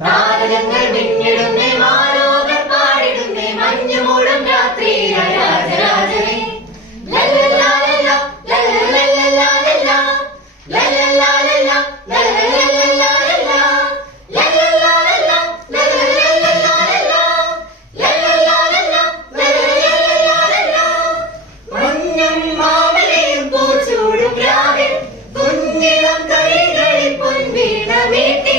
താരകങ്ങൾ മിന്നിടുന്നേ മാലോകർ പാടിടുന്നേ മഞ്ഞുമൂടും രാത്രി രാജരാജനെ ലല്ലലാലലാ ലല്ലലാലലാ ലല്ലലാലലാ ലല്ലലാലലാ ലല്ലലാലലാ ലല്ലലാലലാ ലല്ലലാലലാ മഞ്ഞും മാമലയും പൂച്ചൂടും രാവിൽ കുഞ്ഞിളം കൈകളിൽ പൊൻവീണ മീട്ടി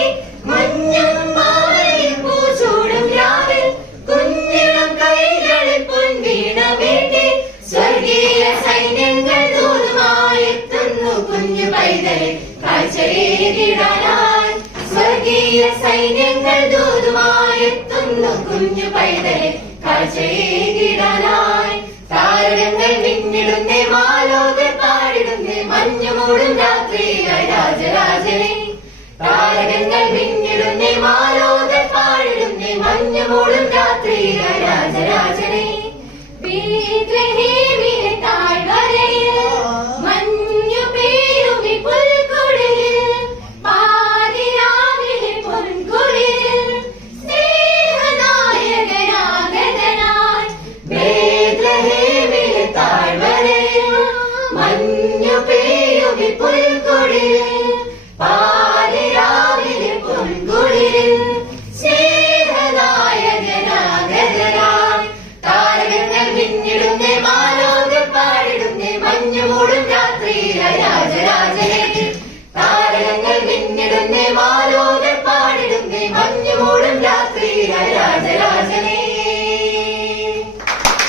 മഞ്ഞും മാമലയും പൂച്ചൂടും രാവിൽ കുഞ്ഞിളം കൈകളിൽ പൊൻവീണ മീട്ടി സ്വർഗീയ സൈന്യങ്ങൾ ദൂതുമായെത്തുന്നു കുഞ്ഞു പൈതലെ കാഴ്ചയേകിടാനായി സ്വർഗീയ സൈന്യങ്ങൾ ദൂതുമായെത്തുന്നു കുഞ്ഞു പൈതലെ കാഴ്ചയേകിടാനായി താരകങ്ങൾ മിന്നിടുന്നേ മാലോകർ പാടിടുന്നേ മഞ്ഞുമൂടും രാത്രി രാജരാജനെ താരകങ്ങൾ മിന്നിടുന്നേ മാലോകർ പാടിടുന്നേ മഞ്ഞുമൂടും രാത്രി രാജരാജനെ ബേത്ലഹേമിലെ താഴ്വരയിൽ മഞ്ഞു പെയ്യുമി പുൽക്കുടിലിൽ പാതിരാവിലെ പൊൻകുളിരിൽ സ്നേഹനായകനാഗതനായി ബേത്ലഹേമിലെ താഴ്വരയിൽ മഞ്ഞു പെയ്യുമി പുൽക്കുടിലിൽ പാതിരാവിലെ പൊൻകുളിരിൽ സ്നേഹനായകനാഗതനായി താരകങ്ങൾ മിന്നിടുന്നേ മാലോകർ പാടിടുന്നേ മഞ്ഞുമൂടും രാത്രി രാജരാജനെ താരകങ്ങൾ മിന്നിടുന്നേ മാലോ